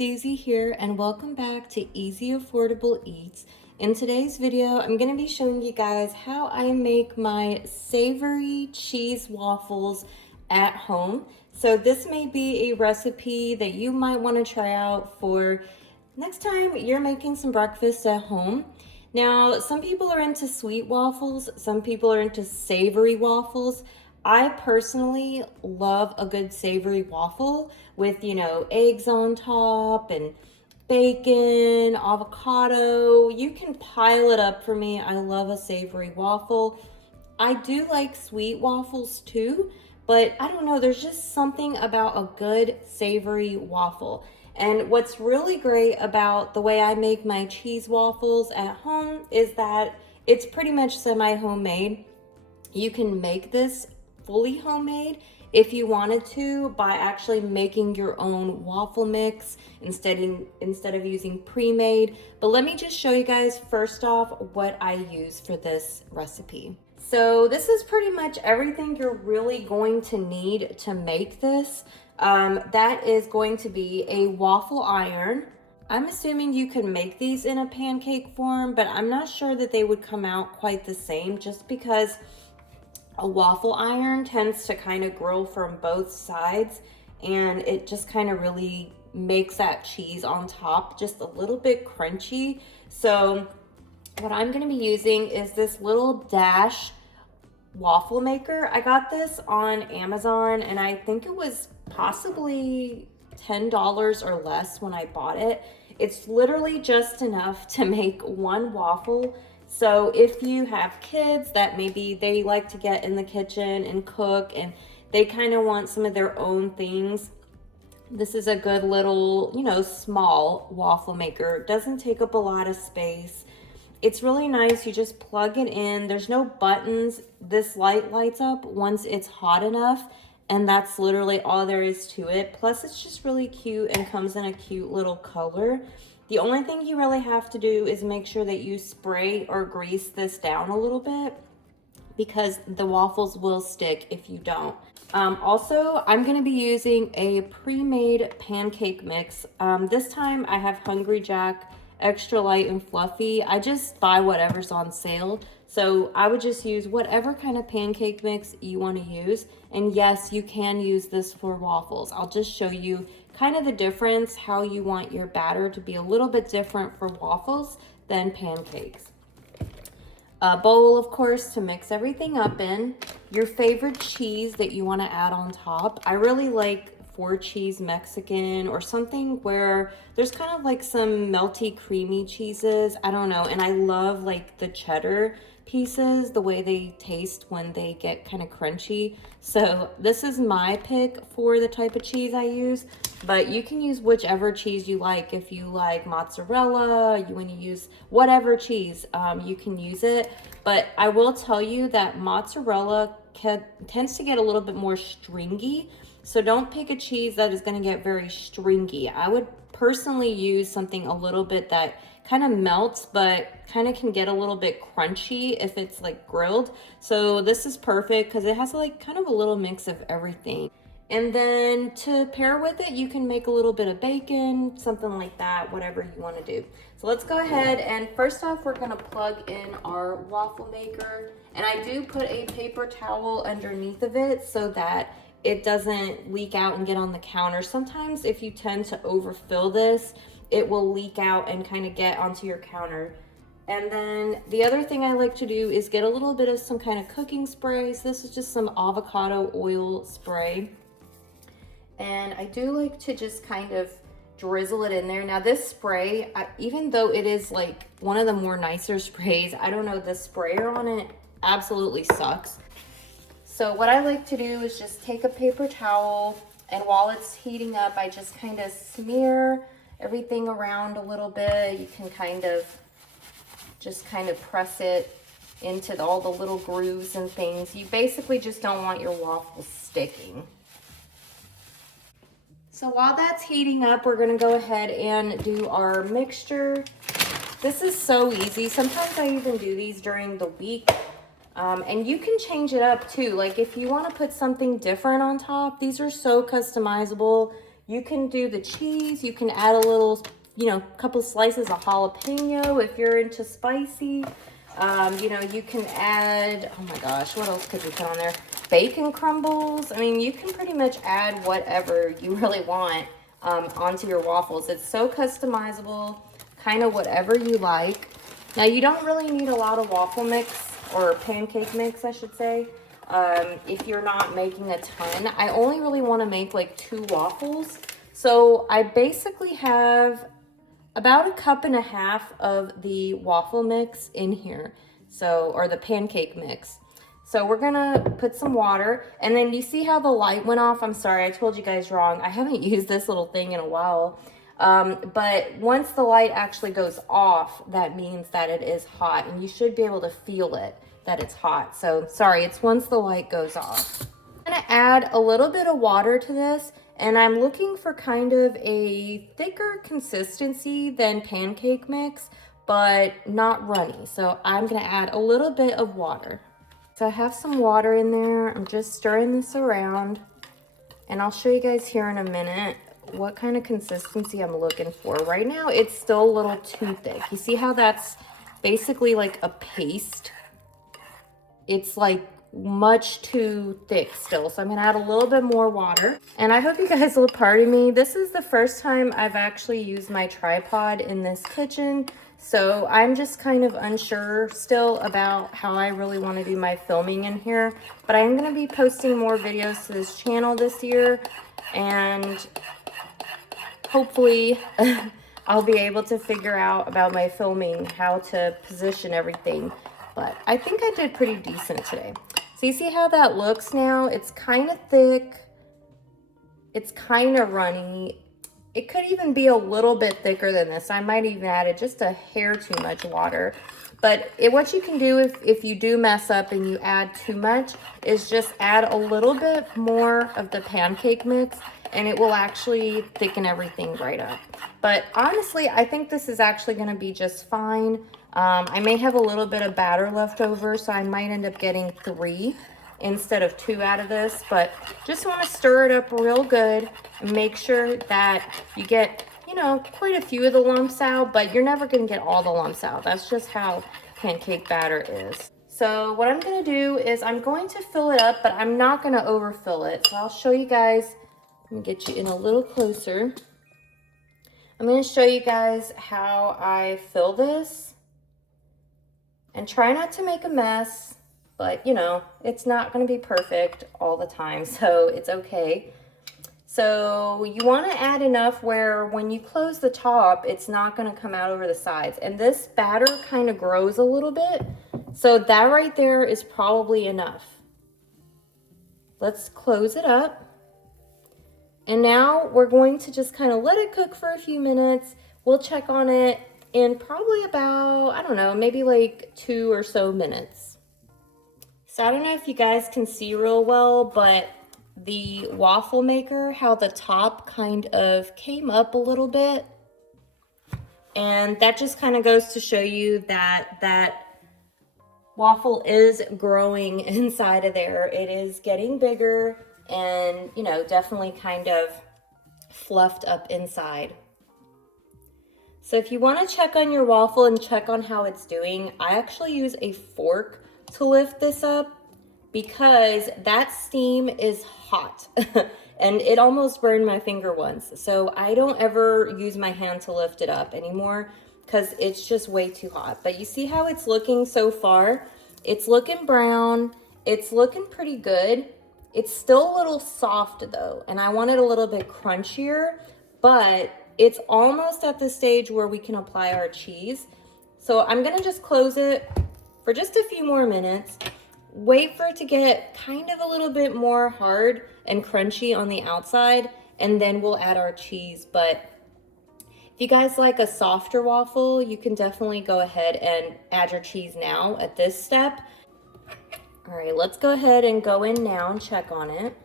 Susie here, and welcome back to Easy Affordable Eats. In today's video, I'm going to be showing you guys how I make my savory cheese waffles at home. So this may be a recipe that you might want to try out for next time you're making some breakfast at home. Now, some people are into sweet waffles, some people are into savory waffles. I personally love a good savory waffle with, eggs on top and bacon, avocado. You can pile it up for me. I love a savory waffle. I do like sweet waffles too, but I don't know, there's just something about a good savory waffle. And what's really great about the way I make my cheese waffles at home is that it's pretty much semi-homemade. You can make this fully homemade if you wanted to by actually making your own waffle mix instead of using pre-made. But let me just show you guys first off what I use for this recipe. So this is pretty much everything you're really going to need to make this. That is going to be a waffle iron. I'm assuming you can make these in a pancake form, but I'm not sure that they would come out quite the same just because a waffle iron tends to kind of grill from both sides, and it just kind of really makes that cheese on top just a little bit crunchy. So what I'm going to be using is this little Dash waffle maker. I got this on Amazon and I think it was possibly $10 or less when I bought it. It's literally just enough to make one waffle. So if you have kids that maybe they like to get in the kitchen and cook and they kind of want some of their own things, this is a good little, small waffle maker. It doesn't take up a lot of space. It's really nice. You just plug it in. There's no buttons. This light lights up once it's hot enough, and that's literally all there is to it. Plus, it's just really cute and comes in a cute little color. The only thing you really have to do is make sure that you spray or grease this down a little bit because the waffles will stick if you don't. Also, I'm going to be using a pre-made pancake mix. This time I have Hungry Jack extra light and fluffy. I just buy whatever's on sale. So I would just use whatever kind of pancake mix you want to use. And yes, you can use this for waffles. I'll just show you kind of the difference, how you want your batter to be a little bit different for waffles than pancakes. A bowl, of course, to mix everything up in. Your favorite cheese that you want to add on top. I really like 4-cheese Mexican or something where there's kind of like some melty creamy cheeses. I don't know. And I love like the cheddar pieces, the way they taste when they get kind of crunchy. So this is my pick for the type of cheese I use, but you can use whichever cheese you like. If you like mozzarella, you want to use whatever cheese, you can use it. But I will tell you that mozzarella tends to get a little bit more stringy. So don't pick a cheese that is going to get very stringy. I would personally use something a little bit that kind of melts but kind of can get a little bit crunchy if it's like grilled. So this is perfect because it has like kind of a little mix of everything. And then to pair with it, you can make a little bit of bacon, something like that, whatever you want to do. So let's go ahead and first off, we're going to plug in our waffle maker. And I do put a paper towel underneath of it so that it doesn't leak out and get on the counter. Sometimes if you tend to overfill this, it will leak out and kind of get onto your counter. And then the other thing I like to do is get a little bit of some kind of cooking spray. So this is just some avocado oil spray. And I do like to just kind of drizzle it in there. Now this spray, even though it is like one of the more nicer sprays, I don't know, the sprayer on it absolutely sucks. So what I like to do is just take a paper towel, and while it's heating up, I just kind of smear everything around a little bit. You can just kind of press it into all the little grooves and things. You basically just don't want your waffles sticking. So while that's heating up, we're gonna go ahead and do our mixture. This is so easy. Sometimes I even do these during the week. And you can change it up too. Like if you want to put something different on top, these are so customizable. You can do the cheese. You can add a little, you know, couple slices of jalapeno if you're into spicy. You know, you can add, oh my gosh, what else could you put on there? Bacon crumbles. I mean, you can pretty much add whatever you really want onto your waffles. It's so customizable, kind of whatever you like. Now, you don't really need a lot of waffle mix, or pancake mix, I should say, if you're not making a ton. I only really want to make like 2 waffles. So I basically have about 1.5 cups of the waffle mix in here. So, or the pancake mix. So we're gonna put some water, and then you see how the light went off? I'm sorry, I told you guys wrong. I haven't used this little thing in a while. But once the light actually goes off, that means that it is hot, and you should be able to feel it, that it's hot. So sorry, it's once the light goes off. I'm gonna add a little bit of water to this, and I'm looking for kind of a thicker consistency than pancake mix, but not runny. So I'm gonna add a little bit of water. So I have some water in there. I'm just stirring this around, and I'll show you guys here in a minute what kind of consistency I'm looking for. Right now, it's still a little too thick. You see how that's basically like a paste? It's like much too thick still. So I'm gonna add a little bit more water. And I hope you guys will pardon me. This is the first time I've actually used my tripod in this kitchen. So I'm just kind of unsure still about how I really want to do my filming in here. But I'm going to be posting more videos to this channel this year. And hopefully I'll be able to figure out about my filming, how to position everything. But I think I did pretty decent today. So you see how that looks now? It's kind of thick. It's kind of runny. It could even be a little bit thicker than this. I might even add just a hair too much water. But what you can do if you do mess up and you add too much is just add a little bit more of the pancake mix, and it will actually thicken everything right up. But honestly, I think this is actually going to be just fine. I may have a little bit of batter left over, so I might end up getting 3 instead of 2 out of this. But just want to stir it up real good and make sure that you get, you know, quite a few of the lumps out, but you're never going to get all the lumps out. That's just how pancake batter is. So what I'm going to do is I'm going to fill it up, but I'm not going to overfill it. So I'll show you guys. Let me get you in a little closer. I'm going to show you guys how I fill this, and try not to make a mess. But, you know, it's not going to be perfect all the time, so it's okay. So you want to add enough where when you close the top, it's not going to come out over the sides. And this batter kind of grows a little bit. So that right there is probably enough. Let's close it up. And now we're going to just kind of let it cook for a few minutes. We'll check on it in probably about, I don't know, maybe like 2 or so minutes. So I don't know if you guys can see real well, but the waffle maker, how the top kind of came up a little bit. And that just kind of goes to show you that that waffle is growing inside of there. It is getting bigger and, you know, definitely kind of fluffed up inside. So if you want to check on your waffle and check on how it's doing, I actually use a fork to lift this up because that steam is hot and it almost burned my finger once. So I don't ever use my hand to lift it up anymore because it's just way too hot. But you see how it's looking so far? It's looking brown. It's looking pretty good. It's still a little soft though, and I want it a little bit crunchier, but it's almost at the stage where we can apply our cheese. So I'm gonna just close it for just a few more minutes, wait for it to get kind of a little bit more hard and crunchy on the outside, and then we'll add our cheese. But if you guys like a softer waffle, you can definitely go ahead and add your cheese now at this step. All right, let's go ahead and go in now and check on it.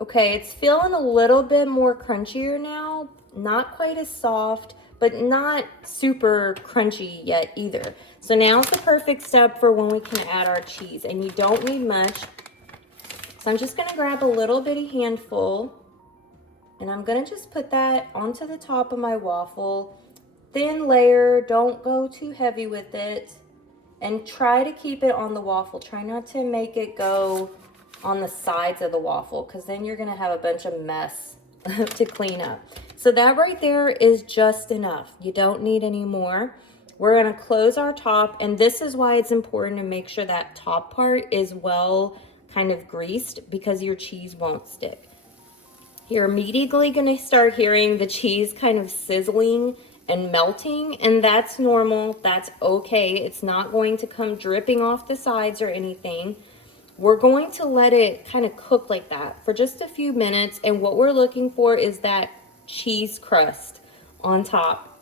Okay, it's feeling a little bit more crunchier now. Not quite as soft, but not super crunchy yet either. So now it's the perfect step for when we can add our cheese, and you don't need much. So I'm just gonna grab a little bitty handful And I'm gonna just put that onto the top of my waffle. Thin layer, don't go too heavy with it. And try to keep it on the waffle. Try not to make it go on the sides of the waffle, because then you're gonna have a bunch of mess to clean up. So that right there is just enough. You don't need any more. We're gonna close our top, and this is why it's important to make sure that top part is well kind of greased, because your cheese won't stick. You're immediately gonna start hearing the cheese kind of sizzling and melting, and that's normal, that's okay. It's not going to come dripping off the sides or anything. We're going to let it kind of cook like that for just a few minutes, and what we're looking for is that cheese crust on top.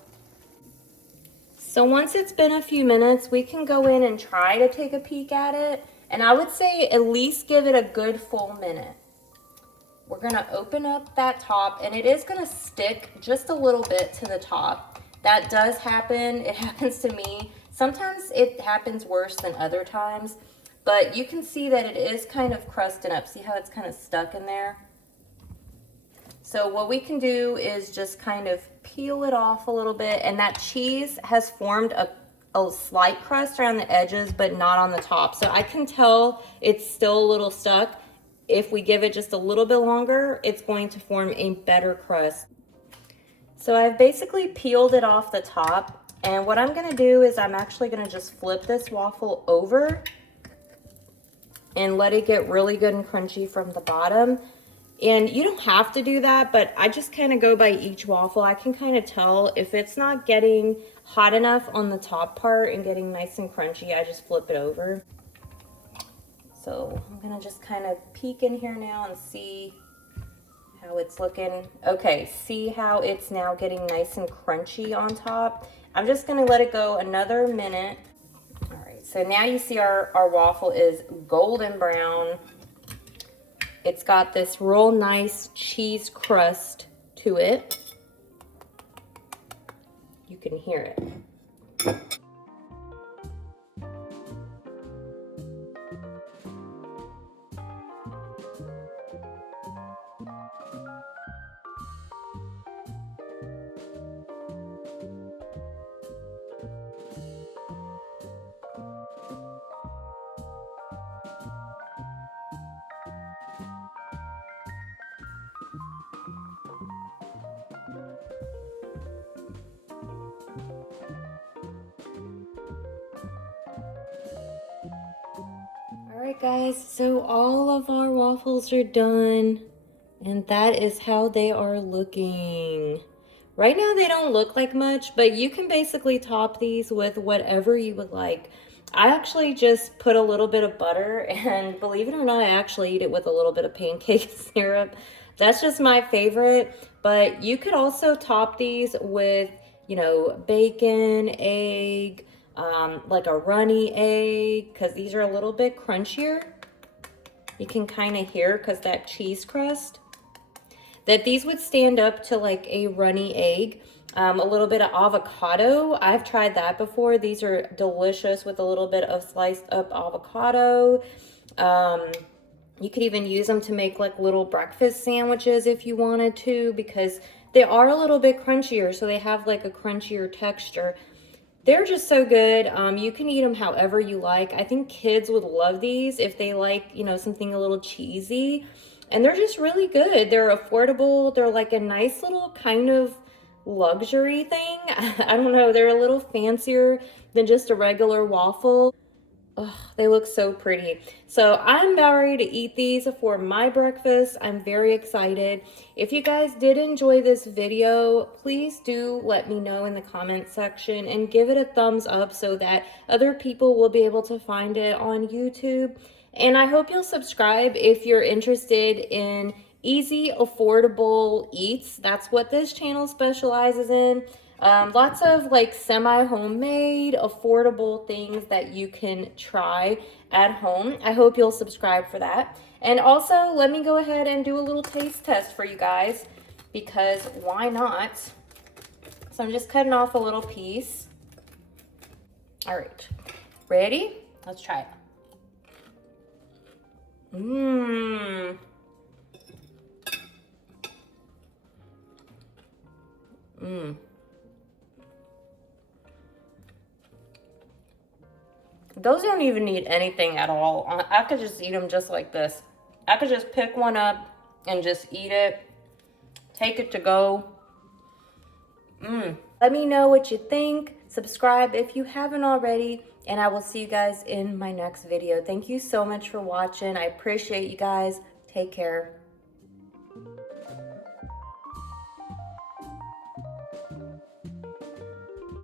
So once it's been a few minutes, we can go in and try to take a peek at it, and I would say at least give it a good full minute. We're gonna open up that top, and it is gonna stick just a little bit to the top. That does happen, it happens to me. Sometimes it happens worse than other times, but you can see that it is kind of crusted up. See how it's kind of stuck in there? So what we can do is just kind of peel it off a little bit, and that cheese has formed a slight crust around the edges, but not on the top. So I can tell it's still a little stuck. If we give it just a little bit longer, it's going to form a better crust. So I've basically peeled it off the top, and what I'm gonna do is I'm actually gonna just flip this waffle over and let it get really good and crunchy from the bottom. And you don't have to do that, but I just kind of go by each waffle. I can kind of tell if it's not getting hot enough on the top part and getting nice and crunchy, I just flip it over. So I'm gonna just kind of peek in here now and see how it's looking. Okay, see how it's now getting nice and crunchy on top? I'm just gonna let it go another minute. All right, so now you see our waffle is golden brown. It's got this real nice cheese crust to it. You can hear it. Alright guys, so all of our waffles are done, and that is how they are looking. Right now they don't look like much, but you can basically top these with whatever you would like. I actually just put a little bit of butter, and believe it or not, I actually eat it with a little bit of pancake syrup. That's just my favorite, but you could also top these with, you know, bacon, egg, like a runny egg, because these are a little bit crunchier. You can kind of hear, because that cheese crust, that these would stand up to like a runny egg. A little bit of avocado. I've tried that before. These are delicious with a little bit of sliced up avocado. You could even use them to make like little breakfast sandwiches if you wanted to, because they are a little bit crunchier, so they have like a crunchier texture. They're just so good. You can eat them however you like. I think kids would love these if they like, you know, something a little cheesy. And they're just really good. They're affordable. They're like a nice little kind of luxury thing. I don't know. They're a little fancier than just a regular waffle. Oh, they look so pretty. So I'm about ready to eat these for my breakfast. I'm very excited. If you guys did enjoy this video, please do let me know in the comment section and give it a thumbs up so that other people will be able to find it on YouTube. And I hope you'll subscribe if you're interested in easy, affordable eats. That's what this channel specializes in. Lots of like semi-homemade, affordable things that you can try at home. I hope you'll subscribe for that. And also, let me go ahead and do a little taste test for you guys, because why not? So I'm just cutting off a little piece. All right, ready? Let's try it. Mmm. Mmm. Those don't even need anything at all. I could just eat them just like this. I could just pick one up and just eat it. Take it to go. Mmm. Let me know what you think. Subscribe if you haven't already. And I will see you guys in my next video. Thank you so much for watching. I appreciate you guys. Take care.